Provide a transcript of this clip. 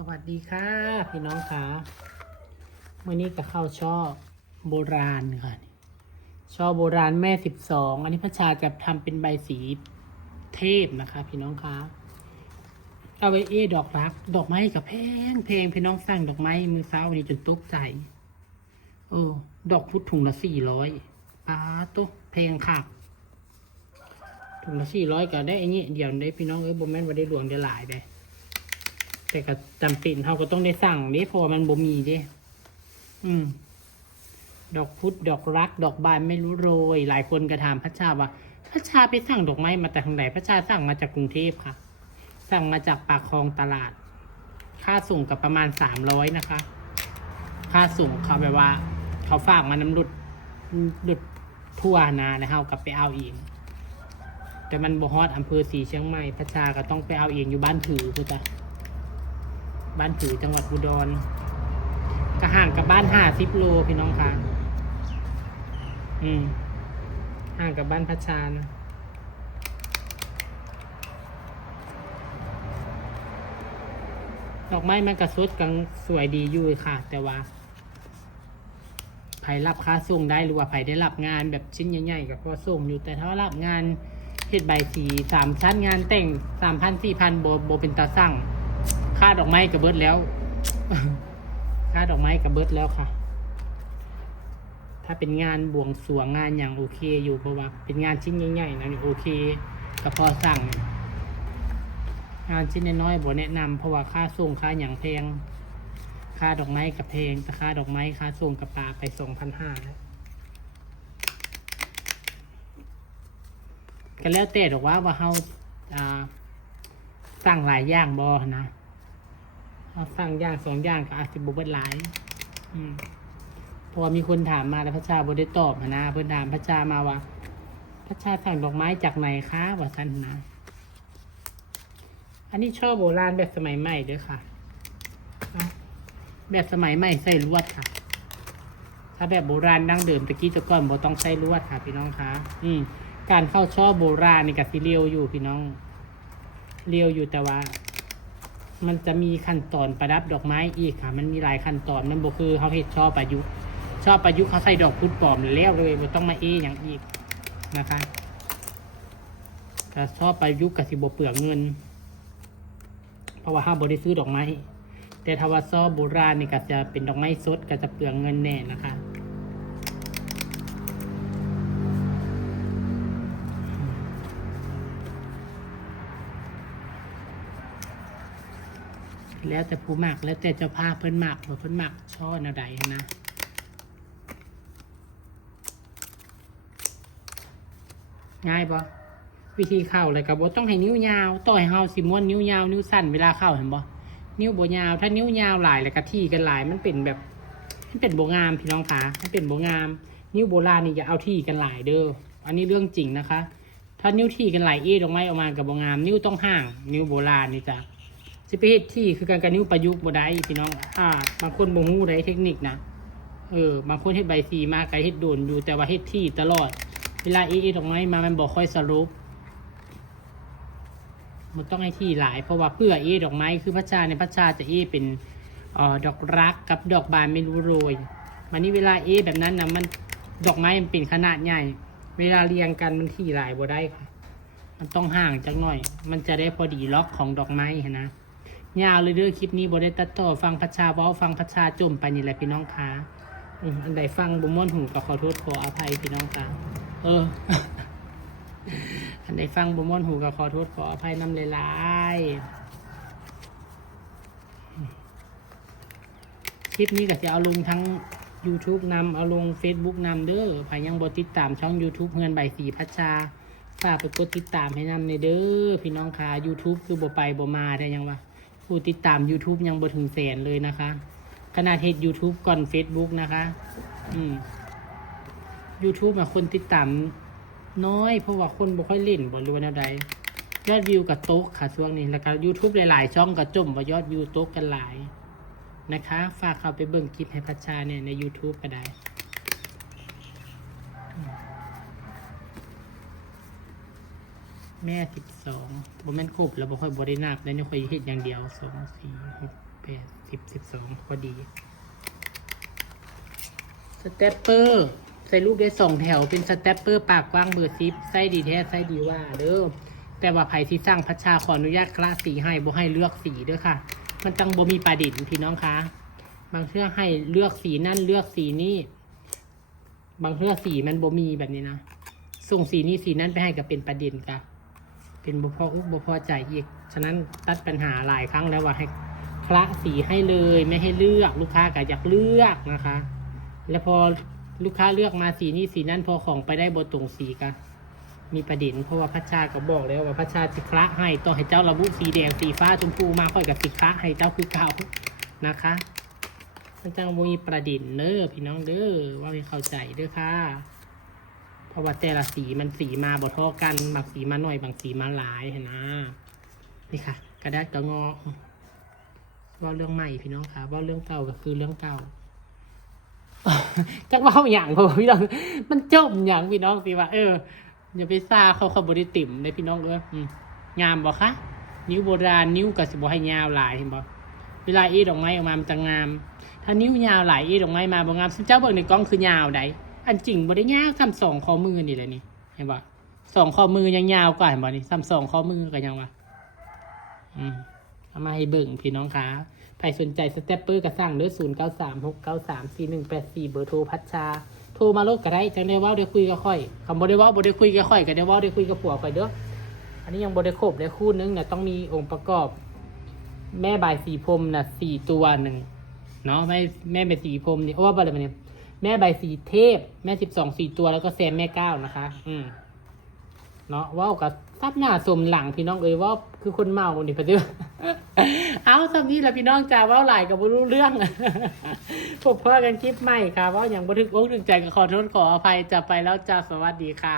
สวัสดีค่ะพี่น้องค่ะมื่อนี้ก็เข้าช่อโบราณค่ะช่อโบราณแม่12อันนี้พระชาจะทำเป็นใบสีเทพนะคะพี่น้องค่ะเอาไว้ดอกรักดอกไม้กับแพงพี่น้องสั่งดอกไม้มือเช้าวันนี้จนตกใจดอกพุธถุงละ400ตุ๊กแพงค่ะถุงละ400ก็ได้ไอ้นี่เดี๋ยวได้พี่น้องบ่แม่นว่าได้หลวงได้หลายได้แต่ก็จำเป็นเขาก็ต้องได้สั่งนี้เพราะมันบ่มีเด้ดอกพุธดอกรักดอกบานไม่รู้โรยหลายคนก็ถามพระชาว่าพระชาไปสั่งดอกไม้มาจากทางไหนพระชาสั่งมาจากกรุงเทพค่ะสั่งมาจากปากคลองตลาดค่าส่งกับประมาณ300นะคะค่าส่งเขาแบบว่าเขาฝากมาน้ำรุดทั่วนานะเฮากับไปเอาเองแต่มันบ่ฮอดอำเภอศรีเชียงใหม่พระชาก็ต้องไปเอาเองอยู่บ้านถือคือจ้ะบ้านถือจังหวัดอุดรก็ห่างกับบ้าน50 โลพี่น้องค่ะห่างกับบ้านพระชานะดอกไม้มันกระสุดกันสวยดีอยู่ค่ะแต่ว่าไผ่รับค่าส่งได้หรือว่าไผ่ได้รับงานแบบชิ้นใหญ่ๆกับพอส่งอยู่แต่ถ้ารับงานเฮ็ดใบสี3 ชั้นงานแต่ง3,000-4,000โบเป็นตาสั่งค่าดอกไม้กระเบิดแล้ว ค่าดอกไม้กระเบิดแล้วค่ะถ้าเป็นงานบวงสรวงงานอย่างโอเคอยู่เพราะว่าเป็นงานชิ้นใหญ่ๆนะโอเคก็พอสั่งงานชิ้นน้อยๆบ่แนะนำเพราะว่าค่าส่งค่าอย่างแพงค่าดอกไม้กับแพงแต่ค่าดอกไม้ค่าส่งกับปลาไป2,500แล้วก็แล้วแต่ดอกว่าเฮาสั่งหลายอย่างบ่นะเราสั่งอย่าง2 อย่างก็อาจจะบ่เบิดหลายเพราะว่ามีคนถามมาแล้วพระชาบ่ได้ตอบนะเพิ่นถามพระชามาว่าพระชาสั่งดอกไม้จากไหนคะว่าซั่นนะอันนี้ช่อโบราณแบบสมัยใหม่เด้อค่ะแบบสมัยใหม่ใส่ลวดค่ะถ้าแบบโบราณดั้งเดิมตะกี้ตะก่อนบ่ต้องใส่ลวดค่ะพี่น้องคะการเข้าช่อโบราณนี่ก็สิเร็วอยู่พี่น้องเร็วอยู่แต่ว่ามันจะมีขั้นตอนประดับดอกไม้อีกค่ะมันมีหลายขั้นตอนมันบ่คือเขาเฮ็ดช่อประยุกต์เขาใส่ดอกพุธปลอมแล้วเลยบ่ต้องมาอย่างอีกนะคะแต่ช่อประยุกต์ก็สิบ่เปลืองเงินเพราะว่าห้าบ่ได้ซื้อดอกไม้แต่ถ้าว่าช่อโบราณนี่ก็จะเป็นดอกไม้สดก็จะเปลืองเงินแน่นะคะแล้วแต่ผู้หมักแล้วแต่เจ้าภาพเพิ่นหมักเพิ่นหมักช่อแนวใดนะง่ายปะวิธีเข้าเลยกับว่าต้องให้นิ้วยาวต่อให้เฮาสิม้วนนิ้วยาวนิ้วสั้นเวลาเข้าเห็นบ่นิ้วโบยาวถ้านิ้วยาวหลายแล้วก็ที่กันหลายมันเป็นแบบมันเป็นโบงามพี่น้องคะมันเป็นโบงามนิ้วโบราณนี่อย่าเอาที่กันหลายเด้ออันนี้เรื่องจริงนะคะถ้านิ้วที่กันหลายดอกไม้ออกมากับโบงามนิ้วต้องห่างนิ้วโบราณนี่จ้ะสิไปเฮ็ดที่คือการนิ้วประยุกต์บ่ได้พี่น้องบางคนบ่ฮู้ได้เทคนิคนะบางคนเฮ็ดใบสีมาไกลเฮ็ดโดนอยู่แต่ว่าเฮ็ดที่ตลอดเวลาดอกไม้มามันบอกค่อยสรุปมันต้องให้ที่หลายเพราะว่าเพื่อดอกไม้คือพระชาในพระชาจะเป็นดอกรักกับดอกบานไม่รู้โรยมันนี่เวลาแบบนั้นนะมันดอกไม้มันเป็นขนาดใหญ่เวลาเรียงกันมันที่หลายบ่ได้ค่ะมันต้องห่างจักหน่อยมันจะได้พอดีล็อกของดอกไม้นะยาวเลยเด้อคลิปนี้บ่ได้ตัดต่อฟังพระชาเว้าฟังพระชาจมไปนี่แหละพี่น้องคะอันใดฟังบ่ม่วนหูก็ขอโทษขออภัยพี่น้องค่ะอันใดฟังบ่ม่วนหูก็ขอโทษขออภัยนำหลายๆคลิปนี้ก็จะเอาลงทั้ง YouTube นำเอาลง Facebook นำเด้อใครยังบ่ติดตามช่อง YouTube เฮือนใบสีพัชชาฝากไปกดติดตามให้นำในเด้อพี่น้องค่ะ YouTube คือบ่ไปบ่มาได้ยังวะผู้ติดตาม YouTube ยังบ่ถึงแสนเลยนะคะขนาดเฮ็ด YouTube ก่อน Facebook นะคะYouTube คนติดตามน้อยเพราะว่าคนบ่ค่อยเล่นบ่รู้ว่าแนวใดยอดวิวกับโต๊ะค่ะช่วงนี้แล้วก็ YouTube หลายๆช่องก็จมว่ายอดวิวโต๊ะกันหลายนะคะฝากเข้าไปเบิ่งคลิปให้พัชชาเนี่ยใน YouTube ก็ได้แม่12บ่แม่นครบแล้วบ่ค่อยบ่ได้นับแล้วนี่ค่อยเฮ็ดอย่างเดียว2 4 6 8 10 12พอดีสเตปเปอร์ใส่รูปได้2 แถวเป็นสเตปเปอร์ปากกว้างเบอร์10ไส้ดีแท้ไส้ดีว่าเด้อแต่ว่าไผ่ที่สร้างพัชชาขออนุญาตคละสีให้บ่ให้เลือกสีเด้อค่ะมันจังบ่มีประดิษฐ์พี่น้องคะบางเทื่อให้เลือกสีนั่นเลือกสีนี้บางเทื่อสีมันบ่มีแบบนี้นะส่งสีนี้สีนั้นไปให้ก็เป็นประเด็นค่ะเป็นบ่พอใจอีกฉะนั้นตัดปัญหาหลายครั้งแล้วว่าให้คละสีให้เลยไม่ให้เลือกลูกค้าก็อยากเลือกนะคะแล้วพอลูกค้าเลือกมาสีนี้สีนั้นพอของไปได้บ่ตรงสีกันมีประเด็นเพราะว่าพัชชาก็บอกแล้วว่าพัชชาสิคละให้ต้องให้เจ้าระบุสีแดงสีฟ้าชมพูมาค่อยกับสิคละให้เจ้าคือเก่านะคะมันจังมีประเด็นเด้อพี่น้องเด้อว่าให้เข้าใจเด้อค่ะเพราะว่าแต่ละสีมันสีมาบ่เท่ากันบางสีมาหน่อยบางสีมาหลายเห็นนะนี่ค่ะกระดาษกระงอว่าเรื่องใหม่พี่น้องค่ะว่าเรื่องเก่าก็คือเรื่องเก่าจักว่าอย่างพอพี่น้องมันจบอย่างพี่น้องสิว่าอย่าไปซ่าเขาบริติ่มในพี่น้องด้วยงามบ่คะนิ้วโบราณนิ้วกับสิบ่ให้ยาวหลายเห็นบ่เวลาดอกไม้ออกมามันจะงามถ้านิ้วยาวหลายดอกไม้มาบ่งามซึ่งเจ้าเบิ่งในกล้องคือยาวใดอันจริงบ่ได้ยาวซ้ำ2 ข้อมือนี่แหละนี่เห็นบ่2 ข้อมือยังยาวกว่าเห็นบ่นี่ซ้ำ2 ข้อมือก็ยังว่าเอามาให้เบิ่งพี่น้องคะใครสนใจสเตปเปอร์ก็สั่งเด้อ0936934184เบอร์โทรพัชชาโทรมาโลดก็ได้จังได้เว้าได้คุยกับค่อยคำบ่ได้เว้าบ่ได้คุยกับค่อยก็ได้เว้าได้คุยกับผัวค่อยเด้ออันนี้ยังบ่ได้ครบได้คู่นึงน่ะต้องมีองค์ประกอบแม่บายสีพรมน่ะ4 ตัว1เนาะแม่ใบสีพรมนี่ว่าบ่ได้บัดนี้แม่ใบสีเทพแม่12 4 ตัวแล้วก็แซมแม่9นะคะเนาะว้าวกับซับหน้าสมหลังพี่น้องว่าคือคนเมานี่ปะเด้อ เอาสักนี้แหละพี่น้องจ้าว่าหลายกับรู้เรื่อง พบเพื่อกันคลิปใหม่ค่ะว่าอย่างบันทึกอกถึงใจก็ขอโทษขออภัยจะไปแล้วจ้าสวัสดีค่ะ